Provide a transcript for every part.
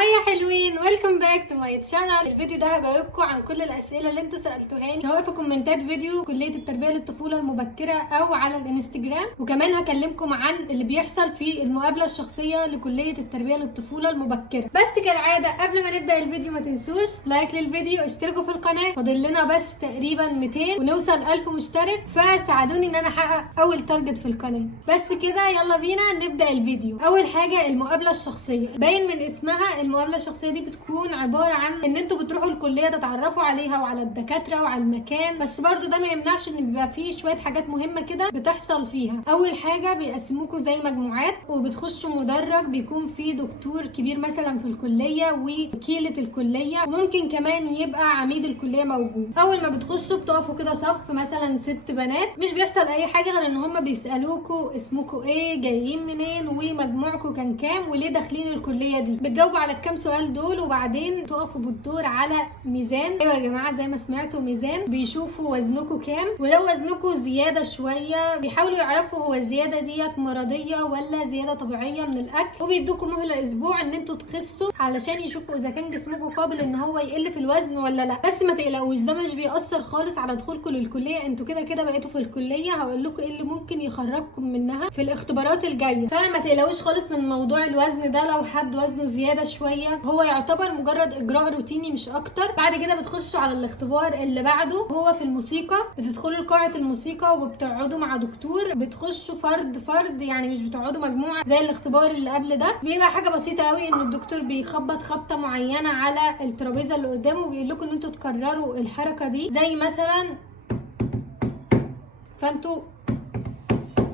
هاي يا حلوين، ويلكم باك تو ماي تشانل. الفيديو ده هجاوبكم عن كل الاسئله اللي انتوا سالتوهاني سواء في كومنتات فيديو كليه التربيه للطفوله المبكره او على الانستجرام، وكمان هكلمكم عن اللي بيحصل في المقابله الشخصيه لكليه التربيه للطفوله المبكره. بس كالعاده قبل ما نبدا الفيديو ما تنسوش لايك للفيديو، اشتركوا في القناه، فاضل لنا بس تقريبا 200 ونوصل 1000 مشترك، فساعدوني ان انا احقق اول تارجت في القناه. بس كده يلا بينا نبدا الفيديو. اول حاجه المقابله الشخصيه، باين من اسمها المقابله الشخصيه دي بتكون عباره عن ان انتوا بتروحوا الكليه تتعرفوا عليها وعلى الدكاتره وعلى المكان، بس برضو ده ما يمنعش ان بيبقى فيه شويه حاجات مهمه كده بتحصل فيها. اول حاجه بيقسموكوا زي مجموعات وبتخشوا مدرج، بيكون فيه دكتور كبير مثلا في الكليه ووكيله الكليه، وممكن كمان يبقى عميد الكليه موجود. اول ما بتخشوا بتقفوا كده صف مثلا 6 بنات، مش بيحصل اي حاجه غير ان هم بيسالوكوا اسمكوا ايه، جايين منين، ومجموعكم كان كام، وليه داخلين الكليه دي. بتجاوبوا على الكام سؤال دول وبعدين تقفوا بالدور على ميزان. ايوه يا جماعه زي ما سمعتوا، ميزان بيشوفوا وزنكم كام، ولو وزنكم زياده شويه بيحاولوا يعرفوا هو الزياده ديت مرضيه ولا زياده طبيعيه من الاكل، وبيدوكم مهله اسبوع ان انتوا تخسوا علشان يشوفوا اذا كان جسمكم قابل ان هو يقل في الوزن ولا لا. بس ما تقلقوش، ده مش بيأثر خالص على دخولكم للكليه، انتوا كده كده بقيتوا في الكليه. هقول لكم ايه اللي ممكن يخرجكم منها في الاختبارات الجايه، فما تقلقوش خالص من موضوع الوزن ده. لو حد وزنه زياده شويه هو يعتبر مجرد اجراء روتيني مش اكتر. بعد كده بتخشوا على الاختبار اللي بعده، هو في الموسيقى. بتدخلوا قاعه الموسيقى وبتقعدوا مع دكتور، بتخشوا فرد يعني مش بتقعدوا مجموعه زي الاختبار اللي قبل ده. بيبقى حاجه بسيطه قوي ان الدكتور بيخبط خبطه معينه على الترابيزه اللي قدامه وبيقول لكم ان انتوا تكرروا الحركه دي، زي مثلا فانتوا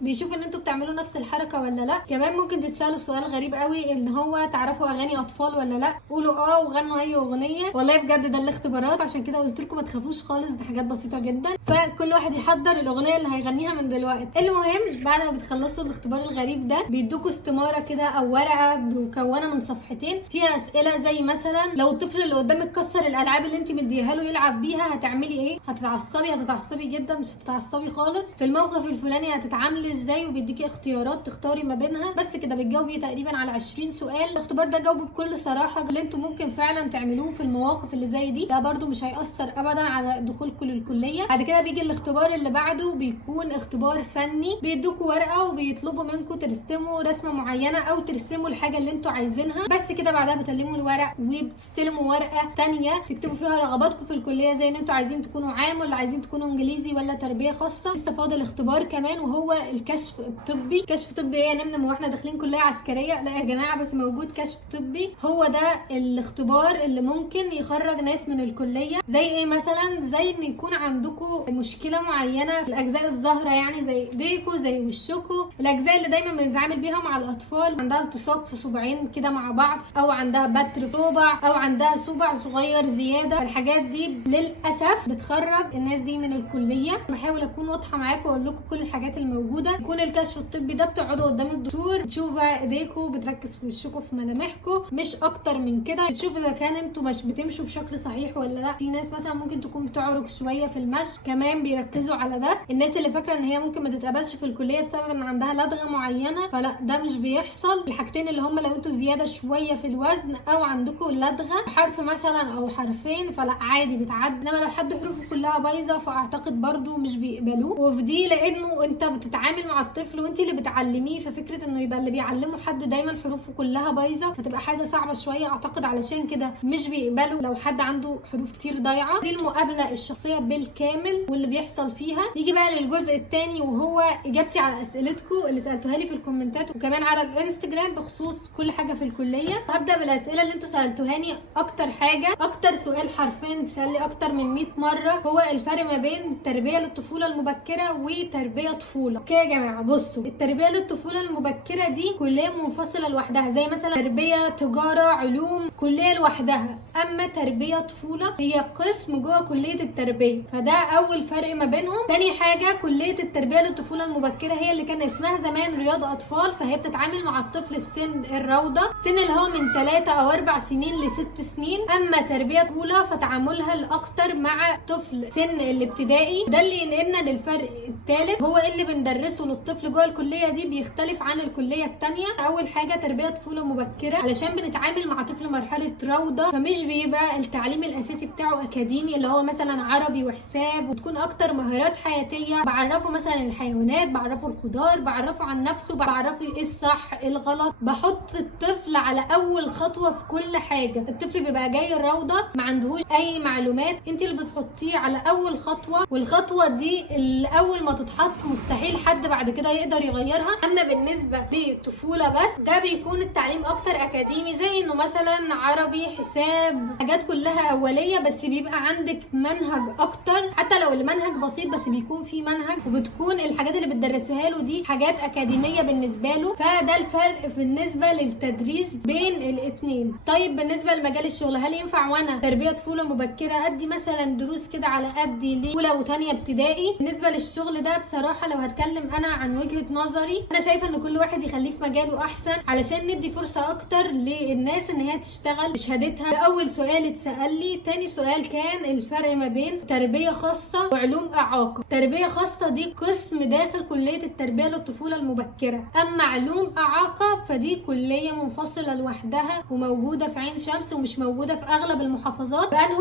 بيشوف ان انتوا بتعملوا نفس الحركه ولا لا. كمان ممكن تتسالوا سؤال غريب قوي، ان هو تعرفوا اغاني اطفال ولا لا. قولوا اه وغنوا اي اغنيه. والله بجد ده الاختبارات، عشان كده قلت لكم ما تخافوش خالص، دي حاجات بسيطه جدا، فكل واحد يحضر الاغنيه اللي هيغنيها من دلوقتي. المهم بعد ما بتخلصوا الاختبار الغريب ده بيدوكوا استماره كده او ورقه مكونه من صفحتين فيها اسئله، زي مثلا لو الطفل اللي قدامك كسر الالعاب اللي انت مديها له يلعب بيها هتعملي ايه؟ هتتعصبي جدا؟ مش هتتعصبي خالص. في الموقف الفلاني هتتعاملي ازاي؟ وبيديكي اختيارات تختاري ما بينها. بس كده بتجاوبي تقريبا على 20 سؤال. الاختبار ده جاوبه بكل صراحه، اللي انتوا ممكن فعلا تعملوه في المواقف اللي زي دي. ده برده مش هيأثر ابدا على دخولكم للكليه. بعد كده بيجي الاختبار اللي بعده، بيكون اختبار فني. بيدوكوا ورقه وبيطلبوا منكم ترسموا رسمه معينه او ترسموا الحاجه اللي انتوا عايزينها. بس كده بعدها بتلموا الورق وبتستلموا ورقه ثانيه تكتبوا فيها رغباتكم في الكليه، زي ان انتوا عايزين تكونوا عام ولا عايزين تكونوا انجليزي ولا تربيه خاصه. لسه فاضل اختبار كمان وهو الكشف الطبي. كشف طبي ايه يا نمنا، واحنا داخلين كليه عسكريه؟ لا يا جماعه، بس موجود كشف طبي. هو ده الاختبار اللي ممكن يخرج ناس من الكليه. زي ايه مثلا؟ زي ان يكون عندكم مشكله معينه في الاجزاء الظاهره، يعني زي ايديكوا زي وشكوا، الاجزاء اللي دايما بنتعامل بيها مع الاطفال. عندها التصاق في صباعين كده مع بعض، او عندها بتر في صبع، او عندها صبع صغير زياده. الحاجات دي للاسف بتخرج الناس دي من الكليه. بحاول اكون واضحه معاكم واقول لكم كل الحاجات الموجوده. يكون الكشف الطبي ده بتقعدوا قدام الدكتور، تشوف بقى ايديكوا، بتركز في وشكوا في ملامحكوا، مش اكتر من كده. تشوف اذا كان انتوا مش بتمشوا بشكل صحيح ولا لا. في ناس مثلا ممكن تكون بتعرج شويه في المشي، كمان بيركزوا على ده. الناس اللي فاكره ان هي ممكن ما تتقبلش في الكليه بسبب ان عندها لدغه معينه، فلا، ده مش بيحصل. الحاجتين اللي هم لو انتوا زياده شويه في الوزن او عندكم لدغه حرف مثلا او حرفين، فلا عادي بتعدي. انما لو حد حروفه كلها بايظه فاعتقد برضو مش بيقبلوه. وفي دي لانه انت بتتعامل مع الطفل وانت اللي بتعلميه، ففكره انه يبقى اللي بيعلمه حد دايما حروفه كلها بايظه فتبقى حاجه صعبه شويه. اعتقد علشان كده مش بيقبلوا لو حد عنده حروف كتير ضايعه. دي المقابله الشخصيه بالكامل واللي بيحصل فيها. نيجي بقى للجزء الثاني، وهو اجابتي على اسئلتكم اللي سالتوها لي في الكومنتات وكمان على الانستجرام بخصوص كل حاجه في الكليه. هبدا بالاسئله اللي انتوا سالتوهاني. اكتر سؤال حرفيا سالي اكتر من 100 مره هو الفرق ما بين تربيه للطفوله المبكره وتربيه طفوله. اوكي يا جماعه، بصوا، التربيه للطفوله المبكره دي كليه منفصله لوحدها، زي مثلا تربيه تجاره علوم كليه لوحدها. اما تربيه طفوله هي قسم جوه كليه التربيه، فده اول فرق ما بينهم. تاني حاجه، كليه التربيه للطفوله المبكره هي اللي كان اسمها زمان رياض اطفال، فهي بتتعامل مع الطفل في سن الروضه، سن اللي هو من 3 او 4 سنين ل6 سنين. اما تربيه طفوله فتعاملها الاكتر مع طفل سن الابتدائي. ده اللي ينقلنا للفرق الثالث، هو اللي بندرسه بيدرسوا للطفل جوه الكليه دي بيختلف عن الكليه التانية. اول حاجه تربيه طفوله مبكره، علشان بنتعامل مع طفل مرحله روضه، فمش بيبقى التعليم الاساسي بتاعه اكاديمي اللي هو مثلا عربي وحساب، وتكون اكتر مهارات حياتيه. بعرفه مثلا الحيوانات، بعرفه الخضار، بعرفه عن نفسه، بعرفه ايه الصح ايه الغلط. بحط الطفل على اول خطوه في كل حاجه. الطفل بيبقى جاي الروضه ما عندهوش اي معلومات، انت اللي بتحطيه على اول خطوه، والخطوه دي اللي اول ما تتحط مستحيل حد بعد كده يقدر يغيرها. اما بالنسبه للطفوله بس ده بيكون التعليم اكتر اكاديمي، زي انه مثلا عربي حساب، حاجات كلها اوليه، بس بيبقى عندك منهج اكتر. حتى لو المنهج بسيط بس بيكون في منهج، وبتكون الحاجات اللي بتدرسوها له دي حاجات اكاديميه بالنسبه له. فده الفرق بالنسبه للتدريس بين الاتنين. طيب بالنسبه لمجال الشغل، هل ينفع وانا تربيه طفوله مبكره ادي مثلا دروس كده على قدي لاولى وثانيه ابتدائي؟ بالنسبه للشغل ده بصراحه لو هتكلم انا عن وجهه نظري، انا شايفه ان كل واحد يخليه في مجاله احسن، علشان ندي فرصه اكتر للناس ان هي تشتغل بشهادتها. ده اول سؤال اتسال لي. تاني سؤال كان الفرق ما بين تربيه خاصه وعلوم اعاقه. تربيه خاصه دي قسم داخل كليه التربيه للطفوله المبكره، اما علوم اعاقه فدي كليه منفصله لوحدها وموجوده في عين شمس ومش موجوده في اغلب المحافظات. فانه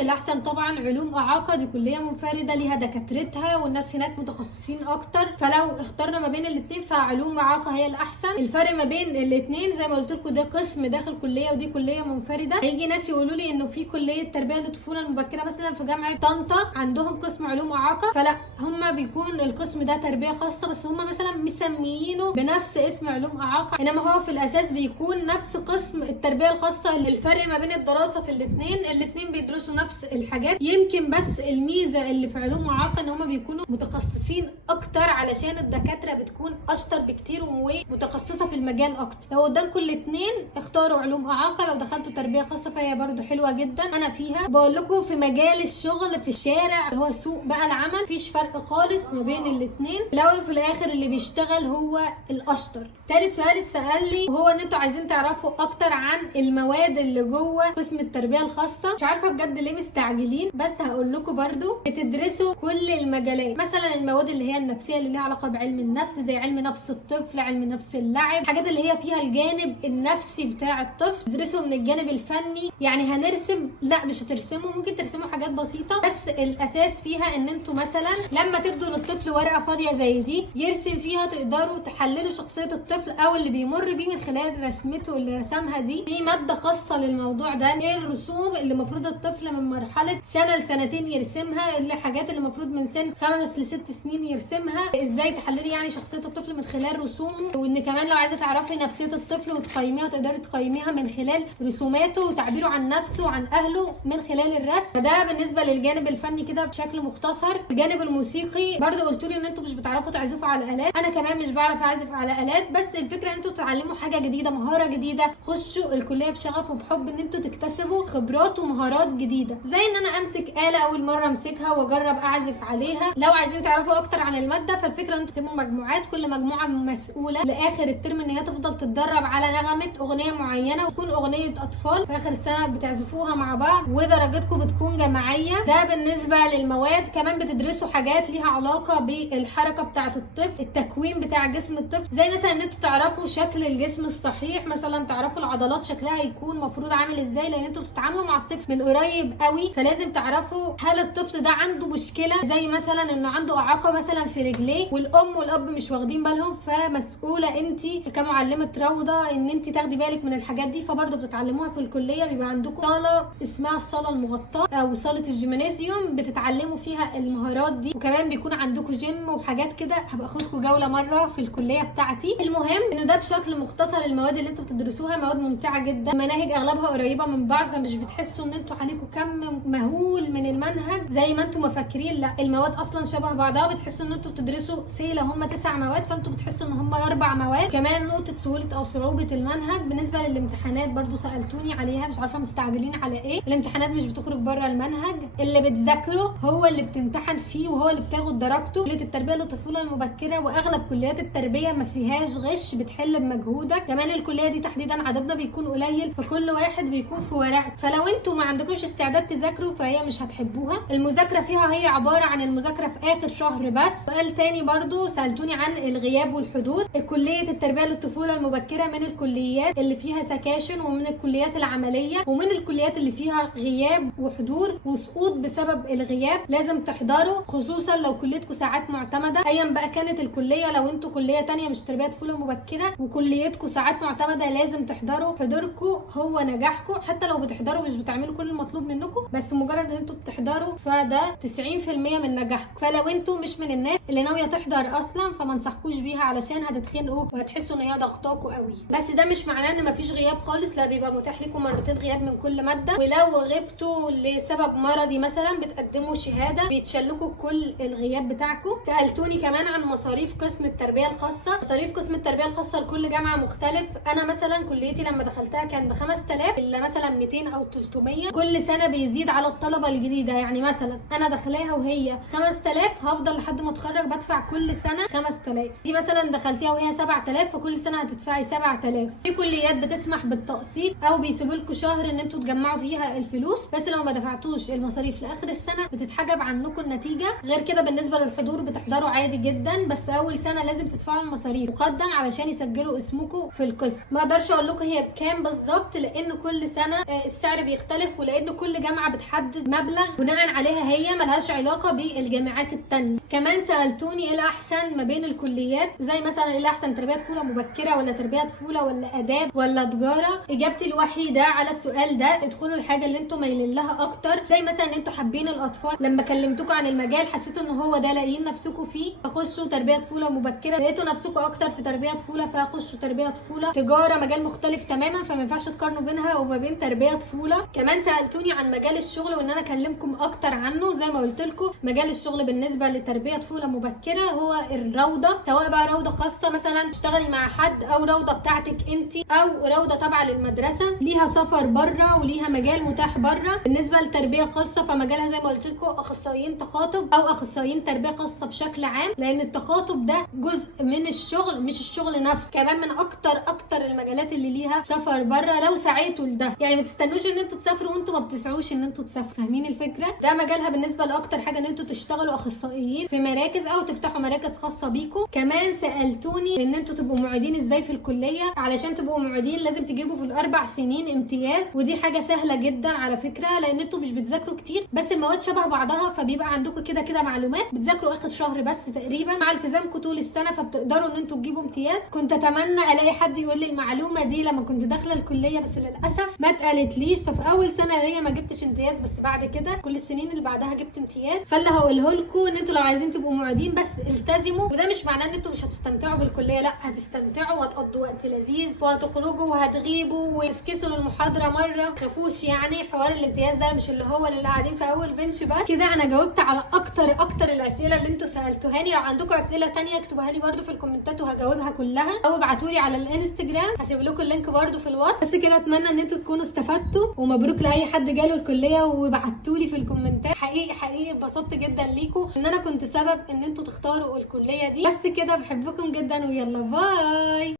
الاحسن طبعا علوم اعاقه، دي كليه منفرده ليها دكاترتها والناس هناك متخصصين اكتر. فلو اخترنا ما بين الاثنين فعلوم اعاقه هي الاحسن. الفرق ما بين الاثنين زي ما قلت لكم، ده قسم داخل كليه ودي كليه منفرده. هيجي ناس يقولوا لي انه في كليه تربيه للطفوله المبكره مثلا في جامعه طنطا عندهم قسم علوم اعاقه، فلا هم بيكون القسم ده تربيه خاصه، بس هم مثلا مسميينه بنفس اسم علوم اعاقه، انما هو في الاساس بيكون نفس قسم التربيه الخاصه. الفرق ما بين الدراسه في الاثنين بيدرسوا نفس الحاجات، يمكن بس الميزه اللي في علوم اعاقه ان هم بيكونوا متخصصين اكتر، علشان الدكاتره بتكون اشطر بكتير ومتخصصه في المجال اكتر. لو قدامكم الاثنين اختاروا علوم اعاقه، لو دخلتوا تربيه خاصه فهي برده حلوه جدا، انا فيها. بقول لكم في مجال الشغل في الشارع اللي هو سوق بقى العمل مفيش فرق خالص ما بين الاثنين، الاول وفي الاخر اللي بيشتغل هو الاشطر. ثالث سؤال اتسال لي وهو ان انتوا عايزين تعرفوا اكتر عن المواد اللي جوه قسم التربيه الخاصه. مش عارفه بجد ليه مستعجلين، بس هقول لكم برده بتدرسوا كل المجالات. مثلا المواد اللي هي النفسيه اللي ليها علاقه بعلم النفس، زي علم نفس الطفل، علم نفس اللعب، الحاجات اللي هي فيها الجانب النفسي بتاع الطفل. تدرسوا من الجانب الفني، يعني هنرسم، لا مش هترسموا، ممكن ترسموا حاجات بسيطه، بس الاساس فيها ان انتوا مثلا لما تدوا للطفل ورقه فاضيه زي دي يرسم فيها، تقدروا تحللوا شخصيه الطفل او اللي بيمر بيه من خلال رسمته اللي رسمها دي. في ماده خاصه للموضوع ده، ايه الرسوم اللي المفروض الطفل من مرحله سنه لسنتين يرسمها، الحاجات اللي المفروض من سن 5 ل6 سنين يرسمها، ازاي تحللي يعني شخصيه الطفل من خلال رسومه. وان كمان لو عايزه تعرفي نفسيه الطفل وتقيميها تقدري تقيميها من خلال رسوماته وتعبيره عن نفسه وعن اهله من خلال الرسم. فده بالنسبه للجانب الفني كده بشكل مختصر. الجانب الموسيقي برضو قلت لي ان انتوا مش بتعرفوا تعزفوا على الالات، انا كمان مش بعرف اعزف على الات، بس الفكره ان انتوا تتعلموا حاجه جديده، مهاره جديده، خشوا الكليه بشغف وبحب ان انتوا تكتسبوا خبرات ومهارات جديده، زي ان انا امسك آلة اول مره امسكها واجرب اعزف عليها. لو عايزين تعرفوا اكتر عن الماده فالفكره ان انتوا تسموا مجموعات، كل مجموعه مسؤوله لاخر الترم ان هي تفضل تتدرب على نغمه اغنيه معينه، وتكون اغنيه اطفال في اخر السنه بتعزفوها مع بعض، ودرجتكم بتكون جماعيه. ده بالنسبه للمواد. كمان بتدرسوا حاجات ليها علاقه بالحركه بتاعه الطفل، التكوين بتاع جسم الطفل، زي مثلا ان انتوا تعرفوا شكل الجسم الصحيح، مثلا تعرفوا العضلات شكلها هيكون مفروض عامل ازاي، لان انتوا بتتعاملوا مع الطفل من قريب قوي، فلازم تعرفوا هل الطفل ده عنده مشكله، زي مثلا انه عنده اعاقه مثلا في رجليه والام والاب مش واخدين بالهم، فمسؤوله انت كمعلمه روضه ان انت تاخدي بالك من الحاجات دي. فبرضه بتتعلموها في الكليه، بيبقى عندكم صاله اسمها الصاله المغطاه او صاله الجيمنازيوم بتتعلموا فيها المهارات دي، وكمان بيكون عندكم جيم وحاجات كده. هبقى اخدكم جوله مره في الكليه بتاعتي. المهم انه ده بشكل مختصر المواد اللي انتوا بتدرسوها، مواد ممتعه جدا، المناهج اغلبها قريبه من بعض، فمش بتحسوا ان انتوا عليكم كم مهول من المنهج زي ما انتوا مفكرين، لا المواد اصلا شبه بعضها، بتحسوا ان انتوا بتدرسوا سيله هم 9 مواد فانتوا بتحسوا ان هم 4 مواد. كمان نقطه سهوله او صعوبه المنهج. بالنسبه للامتحانات برضو سالتوني عليها، مش عارفه مستعجلين على ايه. الامتحانات مش بتخرج بره المنهج، اللي بتذاكره هو اللي بتمتحن فيه وهو اللي بتاخد درجته. كليه التربيه للطفوله المبكره واغلب كليات التربيه ما فيهاش غش، بتحل بمجهودك. كمان الكليه دي تحديدا عددنا بيكون قليل، فكل واحد بيكون في ورقه، فلو انتوا ما عندكوش استعداد تذاكروا فهي مش هتحبوها. المذاكره فيها هي عباره عن المذاكره في اخر شهر بس. سؤال تاني برضو سالتوني عن الغياب والحضور. كليه التربيه للطفوله المبكره من الكليات اللي فيها سكاشن، ومن الكليات العمليه، ومن الكليات اللي فيها غياب وحضور وسقوط بسبب الغياب. لازم تحضروا، خصوصا لو كليتكم ساعات معتمده، ايا بقى كانت الكليه. لو انتوا كليه تانية مش تربيه طفوله مبكره وكليتكم ساعات معتمده، لازم تحضروا. حضوركم هو نجاحكم. حتى لو بتحضروا مش بتعملوا كل المطلوب منكم، بس مجرد ان انتوا بتحضروا فده 90% من نجاحكم. فلو انتوا مش من الناس اللي ناويه تحضر اصلا فما انصحكوش بيها، علشان هتتخنقوا وهتحسوا ان هي ضغطاكوا قوي. بس ده مش معناه ان مفيش غياب خالص، لا، بيبقى متاح لكم مرتين غياب من كل ماده. ولو غبتوا لسبب مرضي مثلا بتقدموا شهاده بيتشلكوا كل الغياب بتاعكم. سالتوني كمان عن مصاريف قسم التربيه الخاصه. مصاريف قسم التربيه الخاصه لكل جامعه مختلف. انا مثلا كليتي لما دخلتها كان ب 5000 الا مثلا 200 او 300. كل سنه بيزيد على الطلبه الجديده. يعني مثلا انا داخلاها وهي 5000، هفضل لحد ما اتخرج بدفع كل سنه 5000. دي مثلا دخلتيها وهي 7000، فكل سنه هتدفعي 7000. في كليات بتسمح بالتقسيط او بيسيبوا لكم شهر ان انتوا تجمعوا فيها الفلوس، بس لو ما دفعتوش المصاريف لاخر السنه بتتحجب عنكم النتيجه. غير كده بالنسبه للحضور بتحضروا عادي جدا، بس اول سنه لازم تدفعوا المصاريف مقدم علشان يسجلوا اسمكم في القسم. ما اقدرش اقول لكم هي بكام بالظبط، لان كل سنه السعر بيختلف، ولان كل جامعه بتحدد مبلغ بناء عليها، هي ملهاش علاقه بالجامعات التانية. كمان سالتوني ايه الاحسن ما بين الكليات، زي مثلا ايه الاحسن، تربيه طفوله مبكره ولا تربيه طفوله ولا اداب ولا تجاره. اجابتي الوحيده على السؤال ده ادخلوا الحاجه اللي انتم مايلين لها اكتر. زي مثلا ان انتم حابين الاطفال، لما كلمتكم عن المجال حسيتوا ان هو ده لاقيين نفسكم فيه فخشوا تربيه طفوله مبكره. لقيتوا نفسكم اكتر في تربيه طفوله فخشوا تربيه طفوله. تجاره مجال مختلف تماما، فما ينفعش تقارنوا بينها وما بين تربيه طفوله. كمان سالتوني عن مجال الشغل وان انا اكلمكم اكتر عنه. زي ما قلت لكم مجال الشغل بالنسبه لتربيه طفوله مبكره هو الروضه، سواء بقى روضه خاصه مثلا تشتغلي مع حد، او روضه بتاعتك انت، او روضه تابعه للمدرسه ليها سفر بره وليها مجال متاح بره. بالنسبه للتربيه خاصه فمجالها زي ما قلت لكم اخصائيين تخاطب او اخصائيين تربيه خاصه بشكل عام، لان التخاطب ده جزء من الشغل مش الشغل نفسه. كمان من اكتر المجالات اللي ليها سفر بره لو سعيتوا لده. يعني ما تستنوش ان انتوا تسافروا وانتوا ما بتسعوش ان انتوا تسافروا، فاهمين الفكره؟ ده مجالها بالنسبه لاكتر حاجه ان انتوا تشتغلوا اخصائيين في مراكز او تفتحوا مراكز خاصه بيكم. كمان سالتوني ان انتوا تبقوا معيدين ازاي في الكليه. علشان تبقوا معيدين لازم تجيبوا في ال4 سنين امتياز، ودي حاجه سهله جدا على فكره، لان انتوا مش بتذاكروا كتير، بس المواد شبه بعضها، فبيبقى عندكم كده معلومات بتذاكروا اخر شهر بس تقريبا مع التزامكم طول السنه، فبتقدروا ان انتوا تجيبوا امتياز. كنت اتمنى الاقي حد يقول لي المعلومه دي لما كنت داخله الكليه، بس للاسف ما اتقالتليش. ففي اول سنه ليا ما جبتش امتياز، بس بعد كده كل السنين اللي بعدها جبت امتياز. فاللي هقوله لكم ان انتوا لو عايزين تبقوا معيدين بس التزموا. وده مش معناه ان انتوا مش هتستمتعوا بالكليه، لا، هتستمتعوا وهتقضوا وقت لذيذ وهتخرجوا وهتغيبوا وتفكسوا المحاضره مره. ما تخافوش، يعني حوار الامتياز ده مش اللي هو اللي قاعدين في اول بنش بس. كده انا جاوبت على اكتر الاسئله اللي انتوا سالتوهاني. لو عندكم اسئله تانية اكتبوها لي برده في الكومنتات وهجاوبها كلها، او ابعتوا لي على الانستجرام، هسيب لكم اللينك برده في الوصف. بس كده اتمنى ان انتوا تكونوا استفدتوا، ومبروك لاي حد جاله الكليه وبعتوا لي في الكومنتات. حقيقي اتبسطت جدا ليكم ان انا كنت سبب ان انتوا تختاروا الكليه دي. بس كده بحبكم جدا، ويلا باي.